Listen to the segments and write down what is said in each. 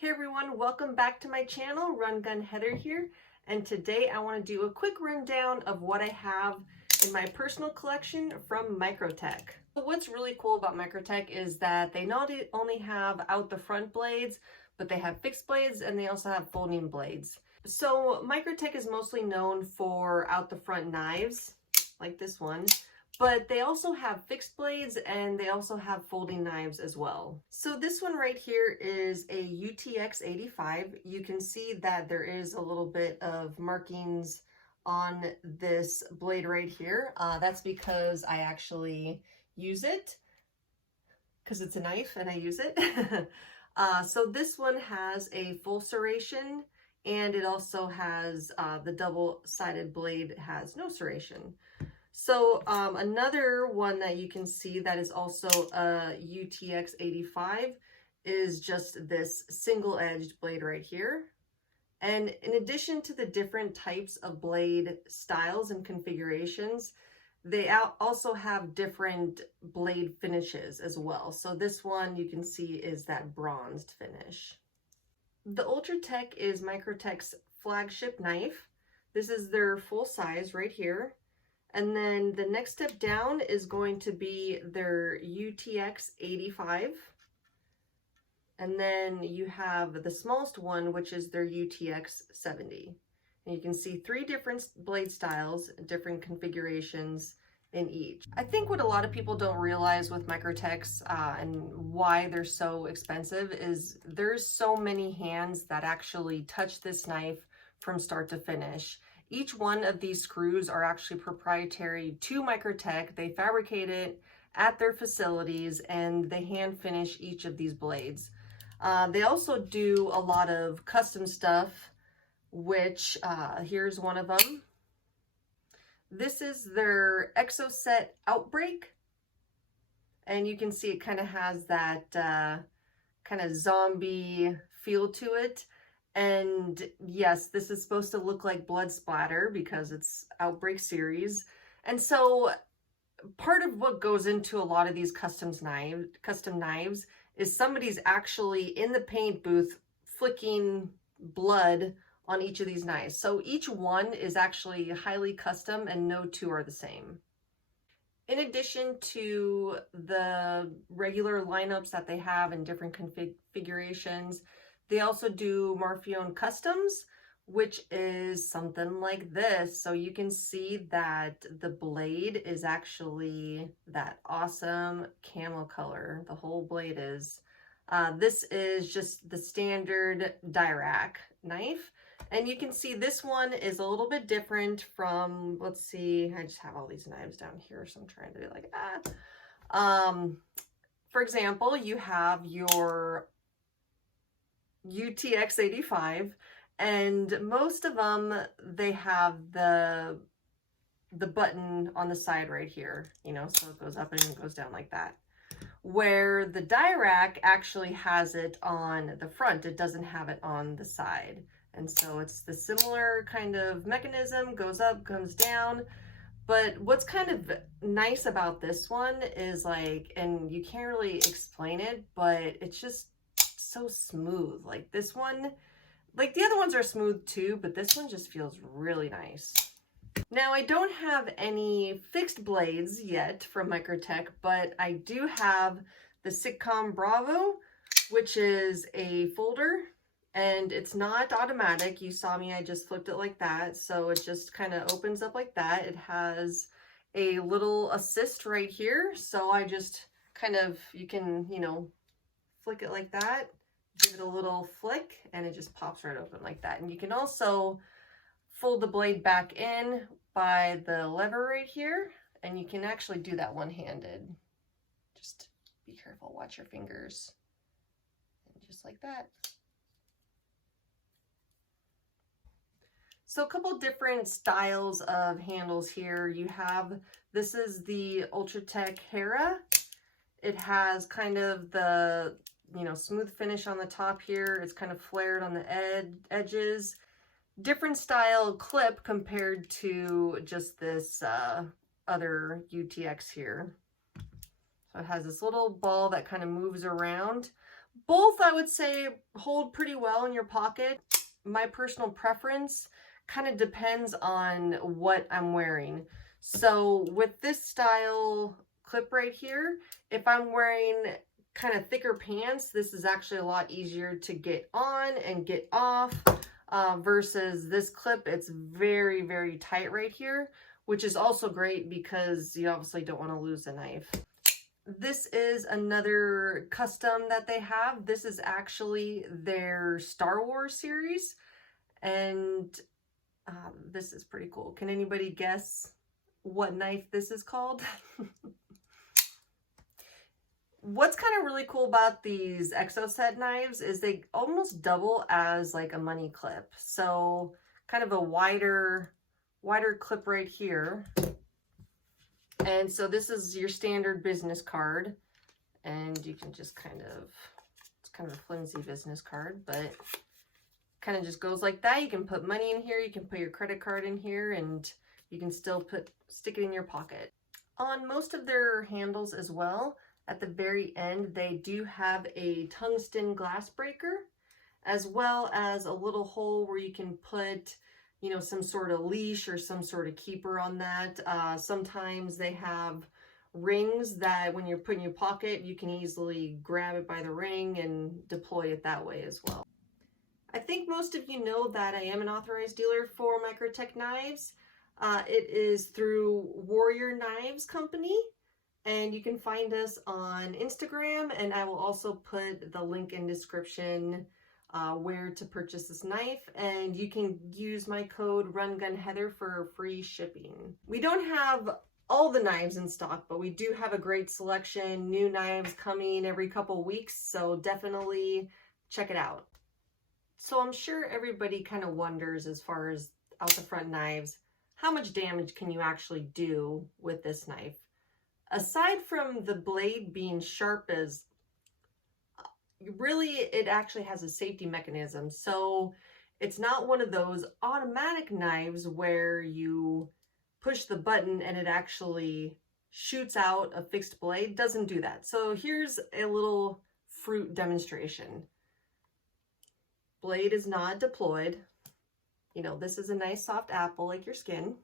Hey everyone, welcome back to my channel. Run Gun Heather here, and today I want to do a quick rundown of what I have in my personal collection from Microtech. What's really cool about Microtech is that they not only have out the front blades, but they have fixed blades and they also have folding blades. So Microtech is mostly known for out the front knives, like this one, but they also have fixed blades and they also have folding knives as well. So this one right here is a UTX 85. You can see that there is a little bit of markings on this blade right here. That's because I actually use it, because it's a knife and I use it. So this one has a full serration, and it also has the double-sided blade has no serration. So another one that you can see that is also a UTX 85 is just this single-edged blade right here. And in addition to the different types of blade styles and configurations, they also have different blade finishes as well. So this one you can see is that bronzed finish. The Ultratech is Microtech's flagship knife. This is their full size right here. And then the next step down is going to be their UTX 85. And then you have the smallest one, which is their UTX 70. And you can see three different blade styles, different configurations in each. I think what a lot of people don't realize with Microtechs and why they're so expensive is there's so many hands that actually touch this knife from start to finish. Each one of these screws are actually proprietary to Microtech. They fabricate it at their facilities and they hand finish each of these blades. They also do a lot of custom stuff, which here's one of them. This is their Exoset Outbreak, and you can see it kind of has that kind of zombie feel to it. And yes, this is supposed to look like blood splatter because it's Outbreak series. And so part of what goes into a lot of these custom knives is somebody's actually in the paint booth flicking blood on each of these knives. So each one is actually highly custom and no two are the same. In addition to the regular lineups that they have in different configurations, they also do Marfione customs, which is something like this. So you can see that the blade is actually that awesome camel color. The whole blade is. This is just the standard Dirac knife. And you can see this one is a little bit different from, let's see, I just have all these knives down here, so I'm trying to be like, for example, you have your UTX 85, and most of them, they have the button on the side right here, you know, so it goes up and it goes down like that. Where the Dirac actually has it on the front, it doesn't have it on the side. And so it's the similar kind of mechanism, goes up, comes down. But what's kind of nice about this one is like, and you can't really explain it, but it's just so smooth. Like this one, like the other ones are smooth too, but this one just feels really nice. Now I don't have any fixed blades yet from Microtech, but I do have the Sitcom Bravo, which is a folder, and it's not automatic. You saw me, I just flipped it like that. So it just kind of opens up like that. It has a little assist right here. So I just kind of, you can, you know, flick it like that, give it a little flick, and it just pops right open like that. And you can also fold the blade back in by the lever right here, and you can actually do that one-handed. Just be careful, watch your fingers, and just like that. So a couple different styles of handles here. You have, this is the Ultratech Hera. It has kind of the, you know, smooth finish on the top here. It's kind of flared on the edges. Different style clip compared to just this other UTX here. So it has this little ball that kind of moves around, Both, I would say, hold pretty well in your pocket. My personal preference kind of depends on what I'm wearing. So with this style clip right here, if I'm wearing kind of thicker pants, this is actually a lot easier to get on and get off versus this clip. It's very, very tight right here, which is also great because you obviously don't want to lose the knife. This is another custom that they have. This is actually their Star Wars series, and this is pretty cool. Can anybody guess what knife this is called? What's kind of really cool about these Exoset knives is they almost double as like a money clip. So kind of a wider clip right here. And so this is your standard business card, and you can just it's kind of a flimsy business card, but kind of just goes like that. You can put money in here, you can put your credit card in here, and you can still stick it in your pocket. On most of their handles as well, at the very end, they do have a tungsten glass breaker, as well as a little hole where you can put, you know, some sort of leash or some sort of keeper on that. Sometimes they have rings that when you're putting in your pocket, you can easily grab it by the ring and deploy it that way as well. I think most of you know that I am an authorized dealer for Microtech knives. It is through Warrior Knives Company, and you can find us on Instagram, and I will also put the link in description where to purchase this knife, and you can use my code RUNGUNHEATHER for free shipping. We don't have all the knives in stock, but we do have a great selection, new knives coming every couple weeks, so definitely check it out. So I'm sure everybody kind of wonders, as far as out the front knives, how much damage can you actually do with this knife? Aside from the blade being sharp as really, it actually has a safety mechanism. So it's not one of those automatic knives where you push the button and it actually shoots out a fixed blade. It doesn't do that. So here's a little fruit demonstration. Blade is not deployed. You know, this is a nice soft apple like your skin.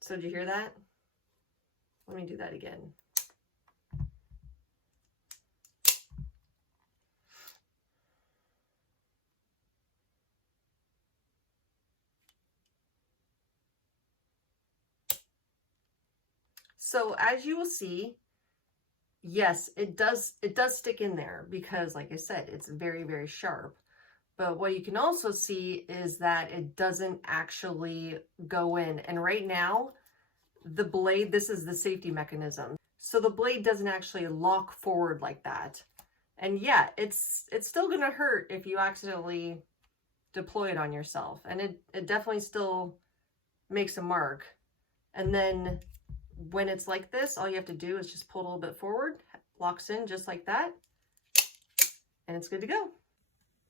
So did you hear that? Let me do that again. So as you will see, yes, it does stick in there because, like I said, it's very, very sharp. But what you can also see is that it doesn't actually go in. And right now, the blade, this is the safety mechanism. So the blade doesn't actually lock forward like that. And yeah, it's still gonna hurt if you accidentally deploy it on yourself. And it definitely still makes a mark. And then when it's like this, all you have to do is just pull a little bit forward, locks in just like that, and it's good to go.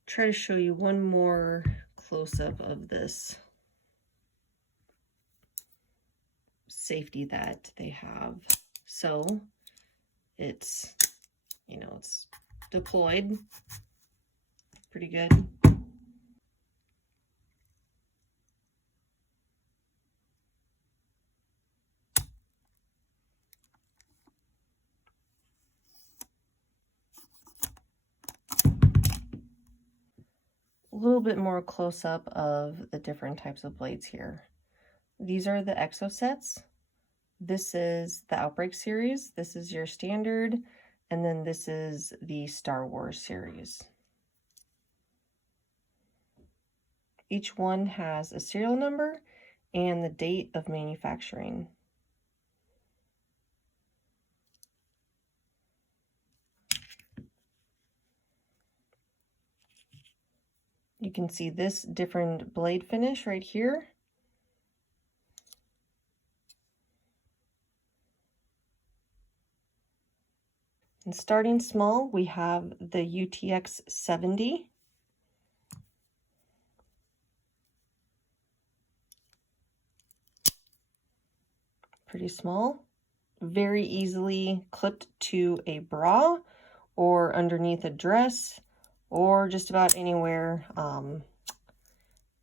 Try to show you one more close-up of this safety that they have. So it's, you know, it's deployed pretty good. A little bit more close-up of the different types of blades here. These are the Exosets. This is the Outbreak series. This is your standard. And then this is the Star Wars series. Each one has a serial number and the date of manufacturing. You can see this different blade finish right here. And starting small, we have the UTX 70. Pretty small. very easily clipped to a bra or underneath a dress or just about anywhere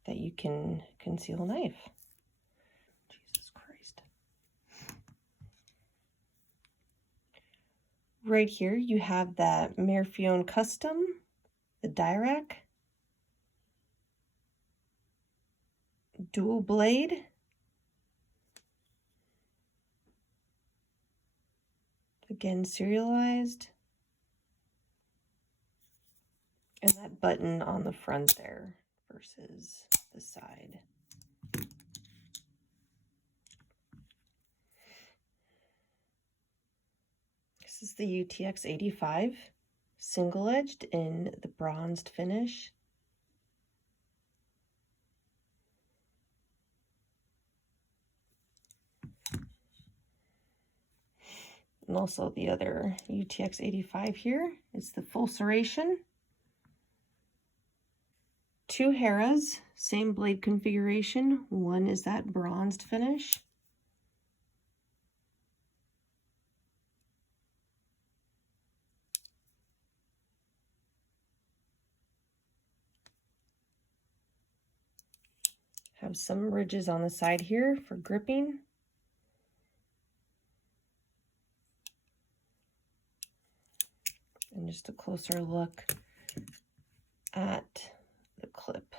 that you can conceal a knife. Jesus Christ. Right here you have that Marfione Custom, the Dirac, dual blade, again serialized, and that button on the front there versus the side. This is the UTX 85, single-edged in the bronzed finish. And also the other UTX 85 here is the full serration. 2 Heras, same blade configuration. One is that bronzed finish. Have some ridges on the side here for gripping. And just a closer look at the clip.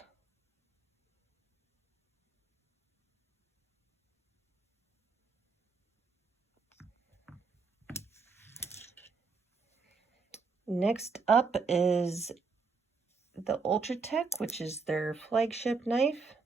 Next up is the Ultratech, which is their flagship knife.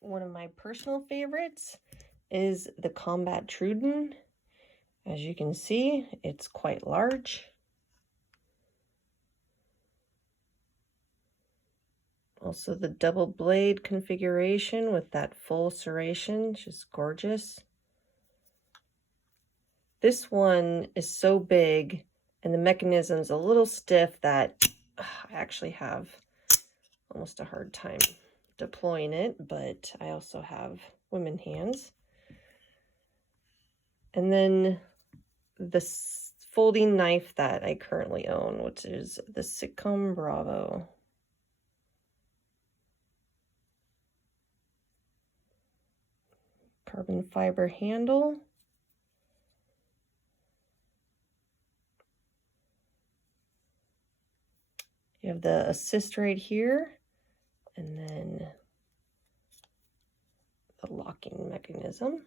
One of my personal favorites is the Combat Troodon. As you can see, it's quite large. Also the double blade configuration with that full serration, just gorgeous. This one is so big and the mechanism's a little stiff that I actually have almost a hard time deploying it, but I also have women hands. And then the folding knife that I currently own, which is the Sitcom Bravo. Carbon fiber handle. You have the assist right here, and then the locking mechanism.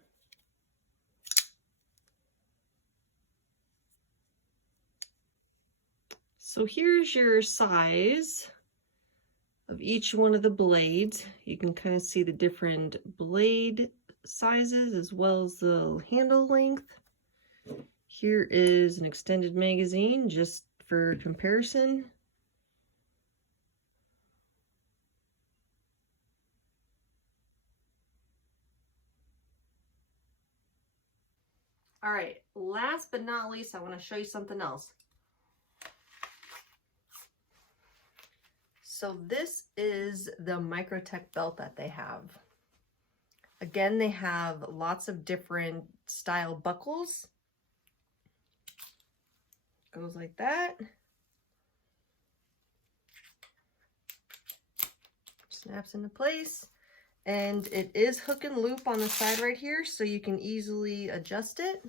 So here's your size of each one of the blades. You can kind of see the different blade sizes as well as the handle length. Here is an extended magazine just for comparison. All right, last but not least, I want to show you something else. So this is the Microtech belt that they have. Again, they have lots of different style buckles. Goes like that. Snaps into place. And it is hook and loop on the side right here, so you can easily adjust it.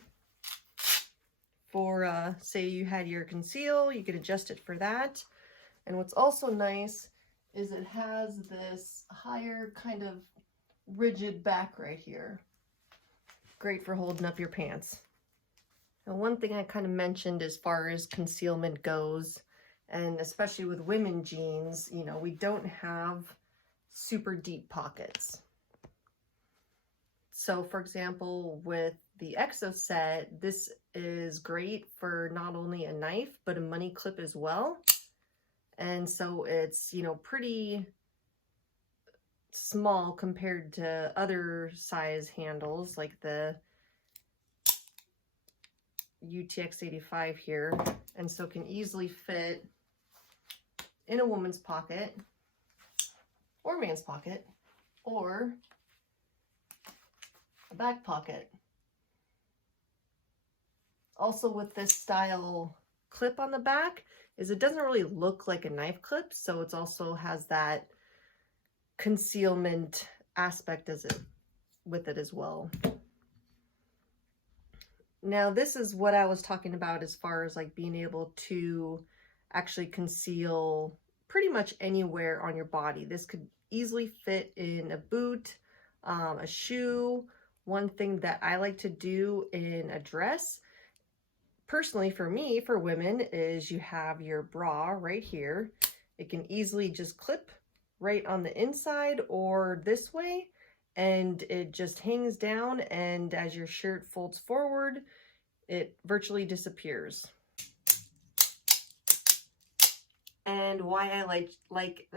For, say you had your conceal, you could adjust it for that. And what's also nice is it has this higher kind of rigid back right here. Great for holding up your pants. Now, one thing I kind of mentioned as far as concealment goes, and especially with women jeans, you know, we don't have super deep pockets. So for example, with the Exoset, this is great for not only a knife, but a money clip as well. And so it's, you know, pretty small compared to other size handles like the UTX-85 here, and so can easily fit in a woman's pocket or man's pocket or a back pocket. Also with this style clip on the back is it doesn't really look like a knife clip, so it also has that concealment aspect with it as well. Now this is what I was talking about as far as like being able to actually conceal pretty much anywhere on your body. This could easily fit in a boot, a shoe. One thing that I like to do in a dress, personally for me, for women, is you have your bra right here. It can easily just clip right on the inside or this way, and it just hangs down, and as your shirt folds forward, it virtually disappears. And why I like